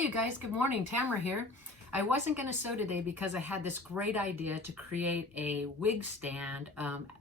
Hey you guys, good morning. Tamara here. I wasn't going to sew today because I had this great idea to create a wig stand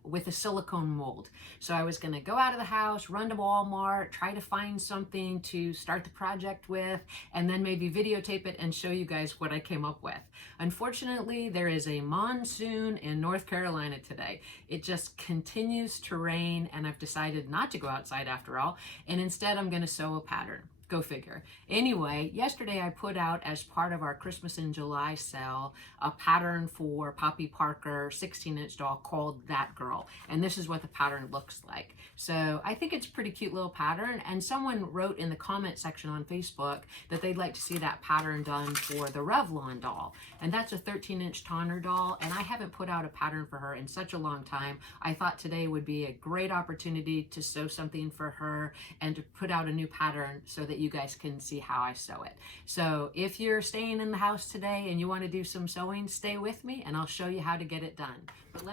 with a silicone mold. So I was going to go out of the house, run to Walmart, try to find something to start the project with, and then maybe videotape it and show you guys what I came up with. Unfortunately, there is a monsoon in North Carolina today. It just continues to rain, and I've decided not to go outside after all, and instead I'm going to sew a pattern. Go figure. Anyway, yesterday I put out, as part of our Christmas in July sale, a pattern for Poppy Parker 16-inch doll called That Girl. And this is what the pattern looks like. So I think it's a pretty cute little pattern. And someone wrote in the comment section on Facebook that they'd like to see that pattern done for the Revlon doll. And that's a 13-inch toner doll. And I haven't put out a pattern for her in such a long time. I thought today would be a great opportunity to sew something for her and to put out a new pattern so that you guys can see how I sew it. So if you're staying in the house today and you want to do some sewing, stay with me and I'll show you how to get it done.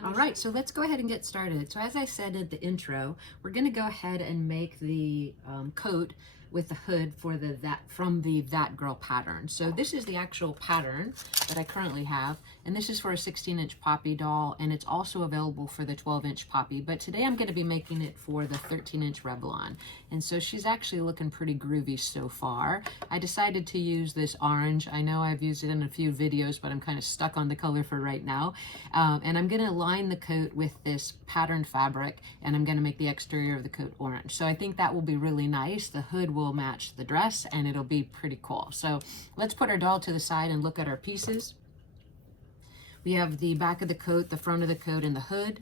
All right, so let's go ahead and get started. So as I said at the intro, we're going to go ahead and make the coat with the hood for the That Girl pattern. So this is the actual pattern that I currently have, and this is for a 16-inch Poppy doll, and it's also available for the 12-inch Poppy, but today I'm going to be making it for the 13-inch Revlon. And so she's actually looking pretty groovy so far. I decided to use this orange. I know I've used it in a few videos, but I'm kind of stuck on the color for right now. And I'm going to line the coat with this patterned fabric, and I'm going to make the exterior of the coat orange. So I think that will be really nice. The hood will match the dress and it'll be pretty cool. So let's put our doll to the side and look at our pieces. We have the back of the coat, the front of the coat, and the hood.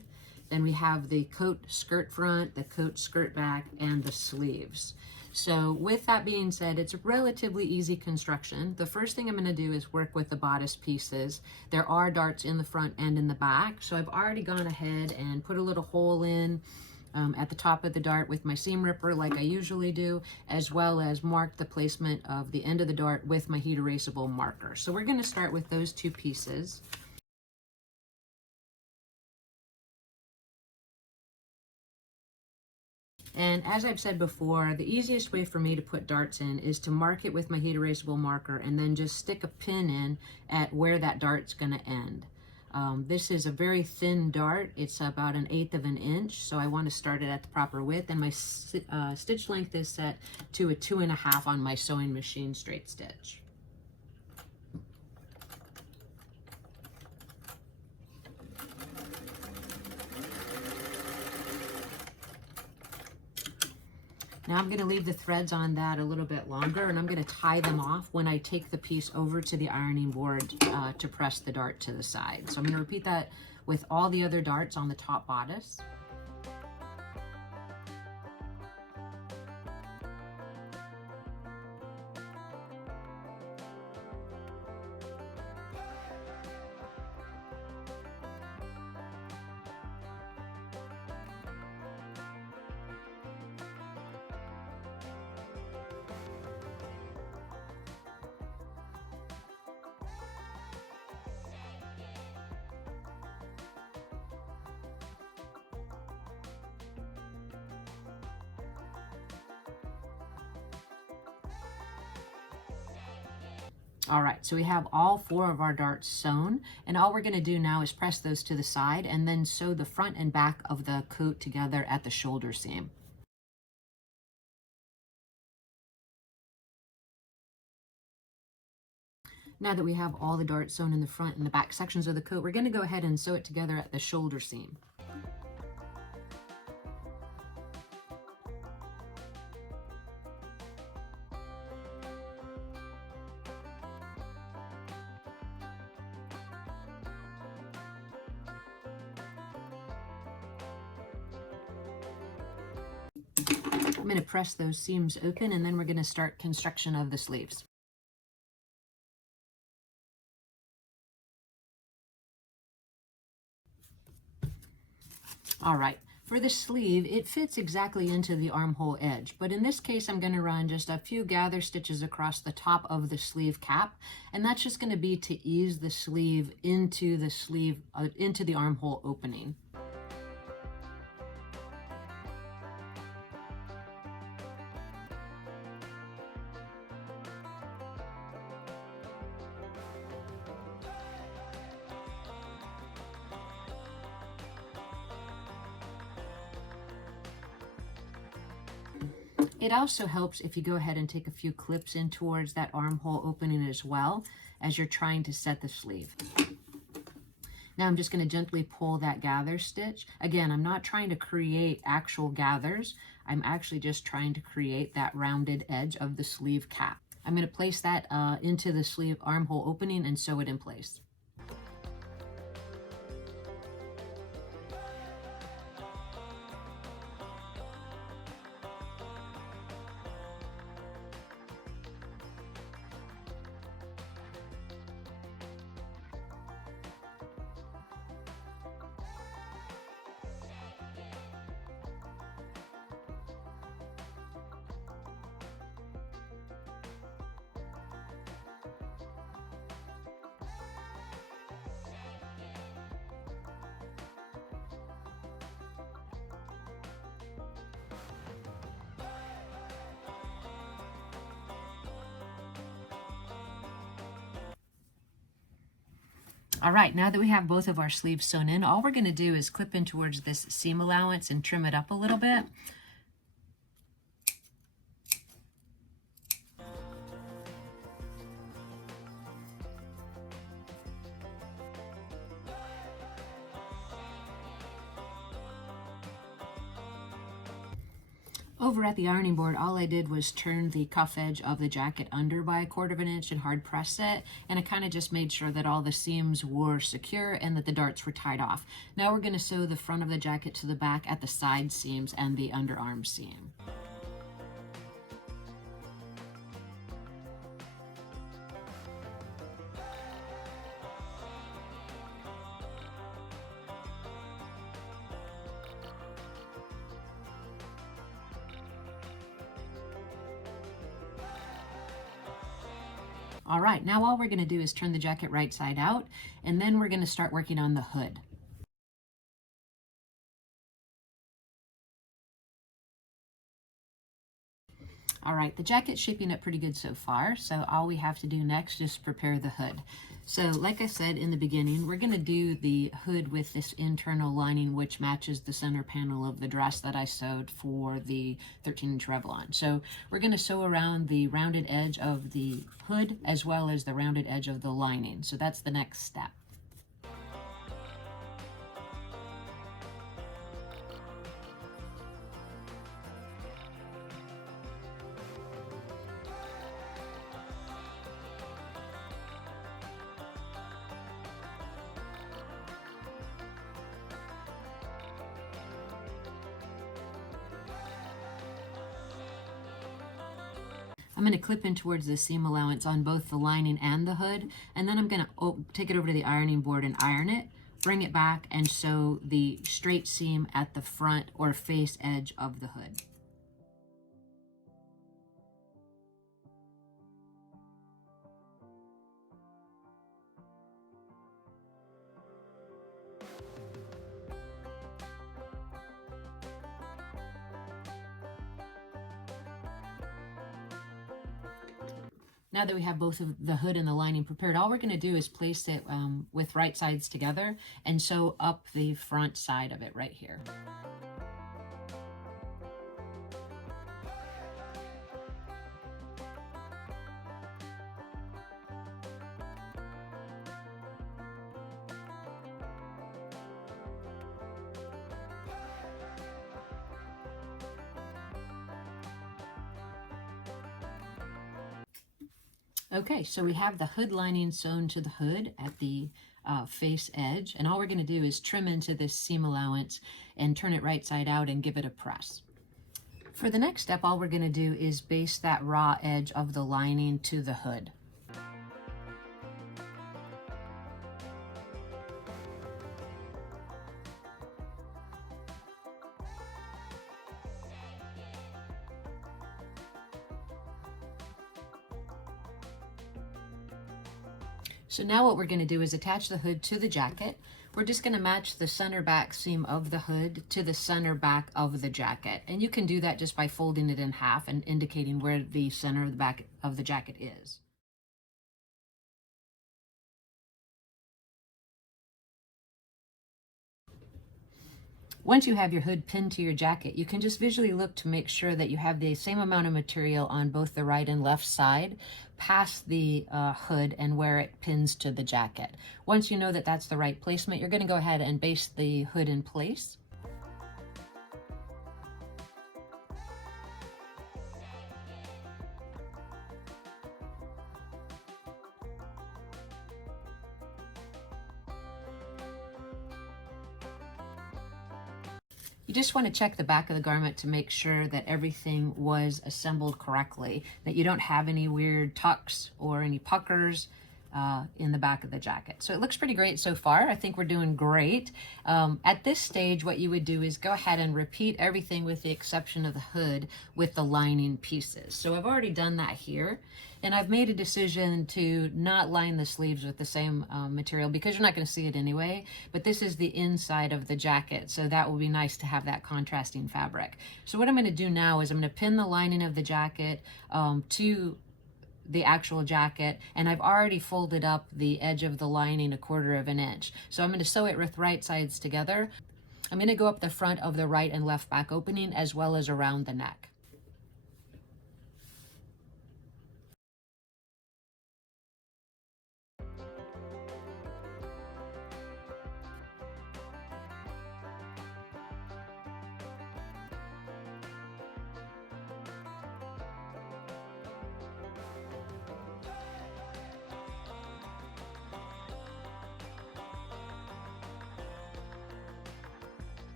Then we have the coat skirt front, the coat skirt back, and the sleeves. So with that being said, it's a relatively easy construction. The first thing I'm going to do is work with the bodice pieces. There are darts in the front and in the back. So I've already gone ahead and put a little hole in at the top of the dart with my seam ripper like I usually do, as well as mark the placement of the end of the dart with my heat erasable marker. So we're going to start with those two pieces. And as I've said before, the easiest way for me to put darts in is to mark it with my heat erasable marker and then just stick a pin in at where that dart's going to end. This is a very thin dart. It's about 1/8 of an inch, so I want to start it at the proper width, and my stitch length is set to a 2.5 on my sewing machine straight stitch. Now I'm going to leave the threads on that a little bit longer, and I'm going to tie them off when I take the piece over to the ironing board to press the dart to the side. So I'm going to repeat that with all the other darts on the top bodice. All right, so we have all 4 of our darts sewn, and all we're going to do now is press those to the side and then sew the front and back of the coat together at the shoulder seam. Now that we have all the darts sewn in the front and the back sections of the coat, we're going to go ahead and sew it together at the shoulder seam. I'm going to press those seams open, and then we're going to start construction of the sleeves. All right, for the sleeve, it fits exactly into the armhole edge, but in this case, I'm going to run just a few gather stitches across the top of the sleeve cap, and that's just going to be to ease the sleeve into the armhole opening. It also helps if you go ahead and take a few clips in towards that armhole opening as well as you're trying to set the sleeve. Now I'm just going to gently pull that gather stitch. Again, I'm not trying to create actual gathers. I'm actually just trying to create that rounded edge of the sleeve cap. I'm going to place that into the sleeve armhole opening and sew it in place. All right, now that we have both of our sleeves sewn in, all we're going to do is clip in towards this seam allowance and trim it up a little bit. Over at the ironing board, all I did was turn the cuff edge of the jacket under by 1/4 inch and hard press it, and I kind of just made sure that all the seams were secure and that the darts were tied off. Now we're going to sew the front of the jacket to the back at the side seams and the underarm seam. All right, now all we're going to do is turn the jacket right side out, and then we're going to start working on the hood. All right, the jacket's shaping up pretty good so far, so all we have to do next is prepare the hood. So like I said in the beginning, we're going to do the hood with this internal lining which matches the center panel of the dress that I sewed for the 13-inch Revlon. So we're going to sew around the rounded edge of the hood as well as the rounded edge of the lining. So that's the next step. I'm going to clip in towards the seam allowance on both the lining and the hood, and then I'm going to take it over to the ironing board and iron it, bring it back, and sew the straight seam at the front or face edge of the hood. Now that we have both of the hood and the lining prepared, all we're going to do is place it with right sides together and sew up the front side of it right here. Okay, so we have the hood lining sewn to the hood at the face edge, and all we're going to do is trim into this seam allowance and turn it right side out and give it a press. For the next step, all we're going to do is baste that raw edge of the lining to the hood. So now what we're going to do is attach the hood to the jacket. We're just going to match the center back seam of the hood to the center back of the jacket. And you can do that just by folding it in half and indicating where the center of the back of the jacket is. Once you have your hood pinned to your jacket, you can just visually look to make sure that you have the same amount of material on both the right and left side past the hood and where it pins to the jacket. Once you know that that's the right placement, you're going to go ahead and baste the hood in place. You just want to check the back of the garment to make sure that everything was assembled correctly, that you don't have any weird tucks or any puckers in the back of the jacket. So it looks pretty great so far. I think we're doing great. At this stage, what you would do is go ahead and repeat everything with the exception of the hood with the lining pieces. So I've already done that here. And I've made a decision to not line the sleeves with the same material because you're not going to see it anyway. But this is the inside of the jacket, so that will be nice to have that contrasting fabric. So what I'm going to do now is I'm going to pin the lining of the jacket to the actual jacket, and I've already folded up the edge of the lining 1/4 of an inch. So I'm going to sew it with right sides together. I'm going to go up the front of the right and left back opening as well as around the neck.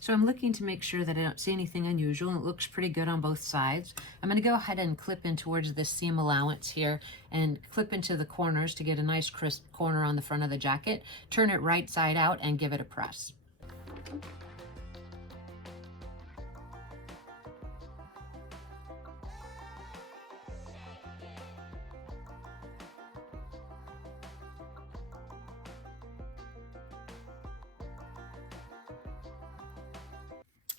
So I'm looking to make sure that I don't see anything unusual, and it looks pretty good on both sides. I'm going to go ahead and clip in towards the seam allowance here and clip into the corners to get a nice crisp corner on the front of the jacket. Turn it right side out and give it a press.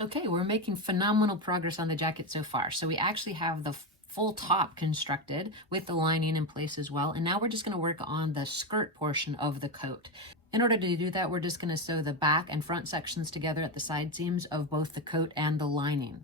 Okay, we're making phenomenal progress on the jacket so far. So we actually have the full top constructed with the lining in place as well. And now we're just going to work on the skirt portion of the coat. In order to do that, we're just going to sew the back and front sections together at the side seams of both the coat and the lining.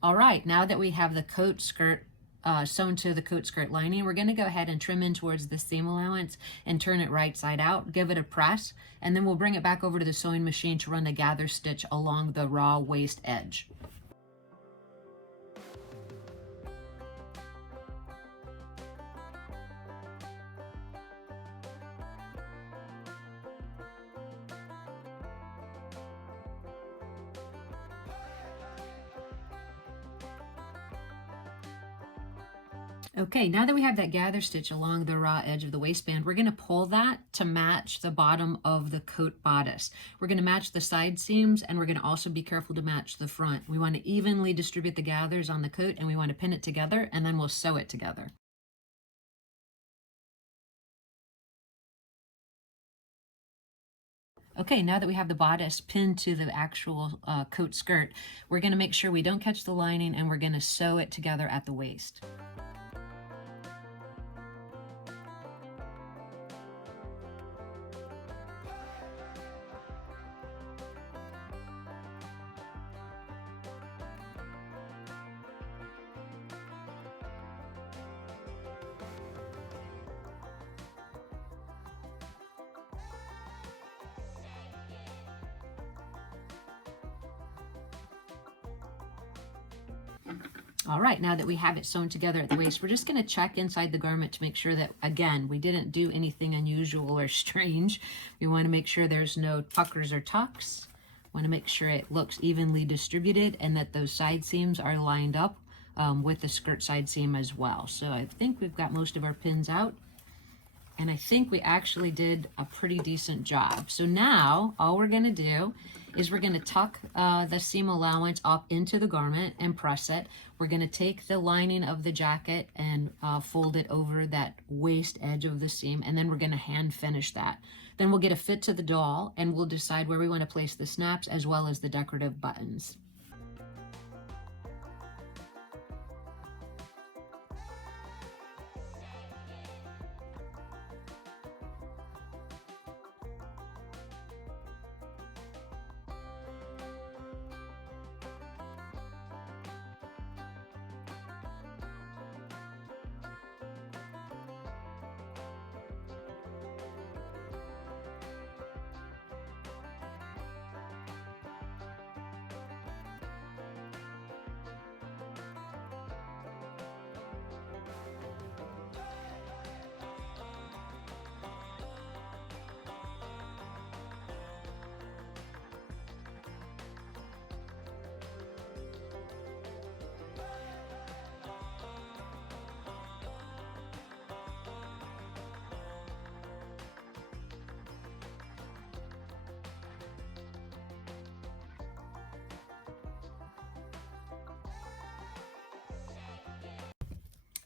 All right, now that we have the coat skirt sewn to the coat skirt lining, we're going to go ahead and trim in towards the seam allowance and turn it right side out, give it a press, and then we'll bring it back over to the sewing machine to run a gather stitch along the raw waist edge. Okay, now that we have that gather stitch along the raw edge of the waistband, we're going to pull that to match the bottom of the coat bodice. We're going to match the side seams, and we're going to also be careful to match the front. We want to evenly distribute the gathers on the coat, and we want to pin it together, and then we'll sew it together. Okay, now that we have the bodice pinned to the actual coat skirt, we're going to make sure we don't catch the lining, and we're going to sew it together at the waist. All right, now that we have it sewn together at the waist, we're just going to check inside the garment to make sure that, again, we didn't do anything unusual or strange. We want to make sure there's no puckers or tucks. Want to make sure it looks evenly distributed and that those side seams are lined up with the skirt side seam as well. So I think we've got most of our pins out. And I think we actually did a pretty decent job. So now all we're going to do is we're going to tuck the seam allowance up into the garment and press it. We're going to take the lining of the jacket and fold it over that waist edge of the seam, and then we're going to hand finish that. Then we'll get a fit to the doll, and we'll decide where we want to place the snaps as well as the decorative buttons.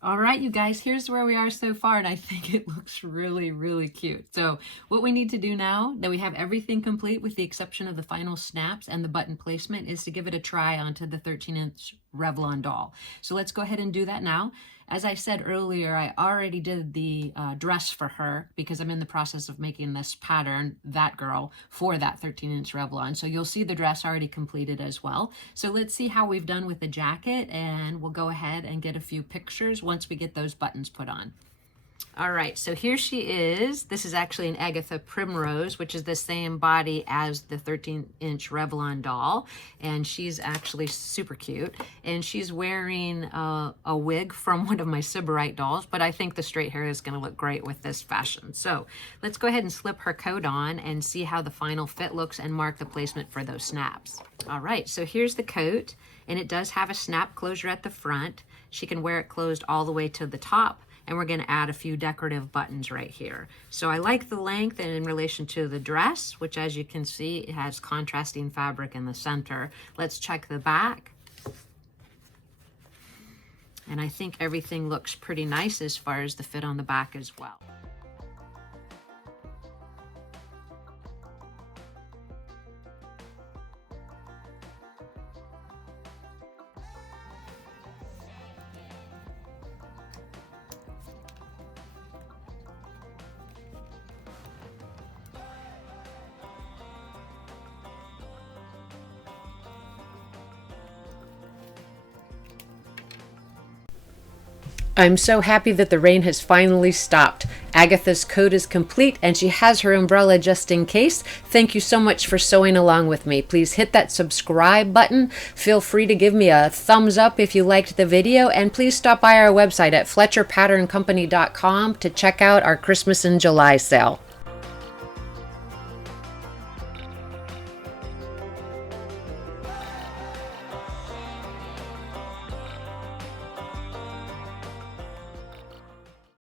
All right, you guys, here's where we are so far, and I think it looks really, really cute. So what we need to do now that we have everything complete with the exception of the final snaps and the button placement is to give it a try onto the 13-inch Revlon doll. So let's go ahead and do that now. As I said earlier, I already did the dress for her because I'm in the process of making this pattern, that girl, for that 13-inch Revlon. So you'll see the dress already completed as well. So let's see how we've done with the jacket, and we'll go ahead and get a few pictures once we get those buttons put on. All right, so here she is. This is actually an Agatha Primrose, which is the same body as the 13-inch Revlon doll, and she's actually super cute. And she's wearing a wig from one of my Sybarite dolls, but I think the straight hair is going to look great with this fashion. So let's go ahead and slip her coat on and see how the final fit looks and mark the placement for those snaps. All right, so here's the coat, and it does have a snap closure at the front. She can wear it closed all the way to the top. And we're going to add a few decorative buttons right here. So I like the length and in relation to the dress, which as you can see, it has contrasting fabric in the center. Let's check the back. And I think everything looks pretty nice as far as the fit on the back as well. I'm so happy that the rain has finally stopped. Agatha's coat is complete and she has her umbrella just in case. Thank you so much for sewing along with me. Please hit that subscribe button. Feel free to give me a thumbs up if you liked the video, and please stop by our website at FletcherPatternCompany.com to check out our Christmas in July sale.